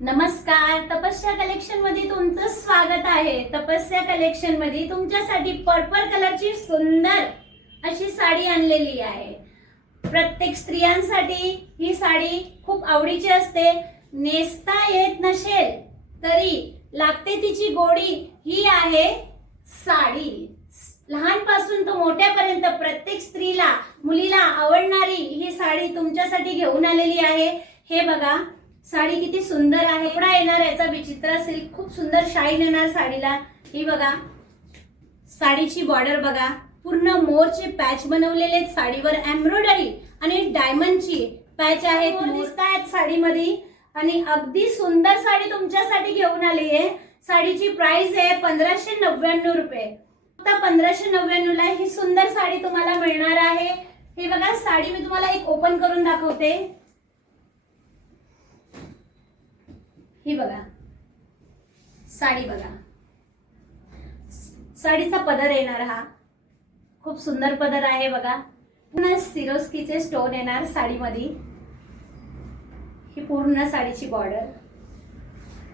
नमस्कार, तपस्या कलेक्शन मध्ये तुमचं स्वागत आहे। तपस्या कलेक्शन मध्ये तुमच्यासाठी पर्पल कलरची सुंदर अशी साडी आणलेली आहे। प्रत्येक स्त्रियांसाठी ही साडी खूप आवडीची असते। नेसता येत नसेल तरी लागते तिची गोडी ही आहे साडी। लहानपासून तो मोठ्यापर्यंत प्रत्येक स्त्रीला मुलीला आवडणारी ही साडी तुमच्यासाठी घेऊन आलेली आहे। हे बघा साडी किती सुंदर आहे। कपडा येणार याचा विचित्र सिल्क, खूप सुंदर शाईन येणार साडीला। ही बघा साडीची बॉर्डर बघा, पूर्ण मोरचे पॅच बनवलेले आहेत साडीवर, एम्ब्रॉयडरी आणि डायमंडची पॅच आहे दिसतायत साडीमध्ये। आणि अगदी सुंदर साडी तुमच्यासाठी घेऊन आली आहे। साडीची प्राइस आहे 1599 रुपये। फक्त 1599 ला ही सुंदर साडी तुम्हाला मिळणार आहे। हे बघा साडी मी तुम्हाला एक ओपन करून दाखवते। ही बघा साडी बघा, साडीचा पदर येणार हा खूप सुंदर पदर आहे बघा। पूर्ण सिरोस्कीचे स्टोन येणार साडीमध्ये। ही पूर्ण साडीची बॉर्डर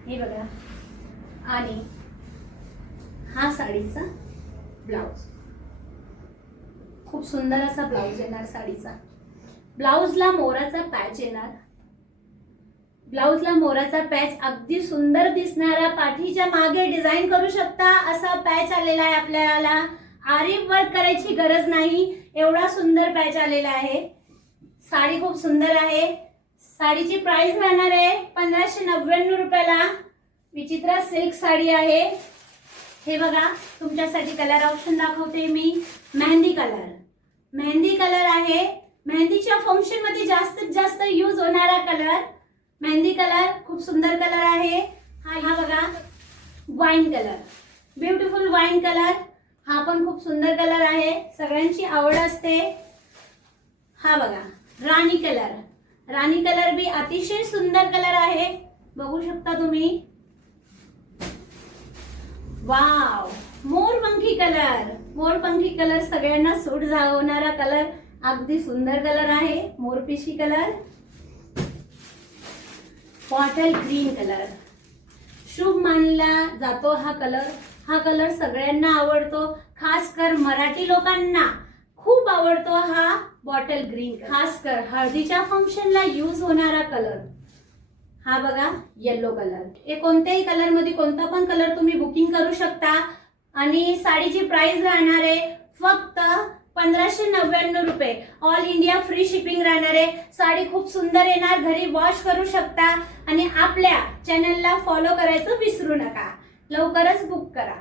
ही बघा आणि हा साडीचा ब्लाउज, खूप सुंदर असा ब्लाउज येणार साडीचा। ब्लाउजला मोराचा पॅच येणार, ब्लाउजला मोराचा पॅच अगदी सुंदर दिसणारा, पाठीच्या मागे डिझाइन करू शकता असा पॅच आलेला आहे आपल्याला। आरी वर्क करायची गरज नाही, एवढा सुंदर पॅच आलेला आहे। साडी खूप सुंदर आहे। साडीची प्राइस राहणार आहे 1599 रुपयाला। विचित्र सिल्क साडी आहे। हे बघा तुमच्यासाठी कलर ऑप्शन दाखवते मी। मेहंदी कलर, मेहंदी कलर आहे। मेहंदीच्या फंक्शन मध्ये जास्तीत जास्त यूज होणारा कलर मेहंदी कलर, खूप सुंदर कलर आहे। हा बघा wine colour, beautiful wine colour, हा पण खूप सुंदर कलर आहे, सगळ्यांची आवड असते। हा बघा राणी कलर, राणी कलर भी अतिशय सुंदर कलर आहे, बघू शकता तुम्ही। वाव मोरपंखी कलर, मोरपंखी कलर सगळ्यांना सूट होणारा कलर, अगदी सुंदर कलर आहे मोरपिशी कलर। बॉटल ग्रीन कलर शुभ मानला जातो हा कलर। हा कलर सगळ्यांना आवडतो, खास कर मराठी लोकांना खूप आवडतो हा बॉटल ग्रीन, खास कर हळदीच्या फंक्शनला यूज होणारा कलर। हा बघा येलो कलर, हे कोणत्याही कलर मध्ये कोणता पण कलर तुम्ही बुकिंग करू शकता। आणि साडीची प्राइस राहणार आहे फक्त 1599 रुपये। ऑल इंडिया फ्री शिपिंग राहणार आहे। साडी खूप सुंदर येणार, घरी वॉश करू शकता। आणि आपल्या चॅनलला फॉलो करायचं विसरू नका, लवकरच बुक करा।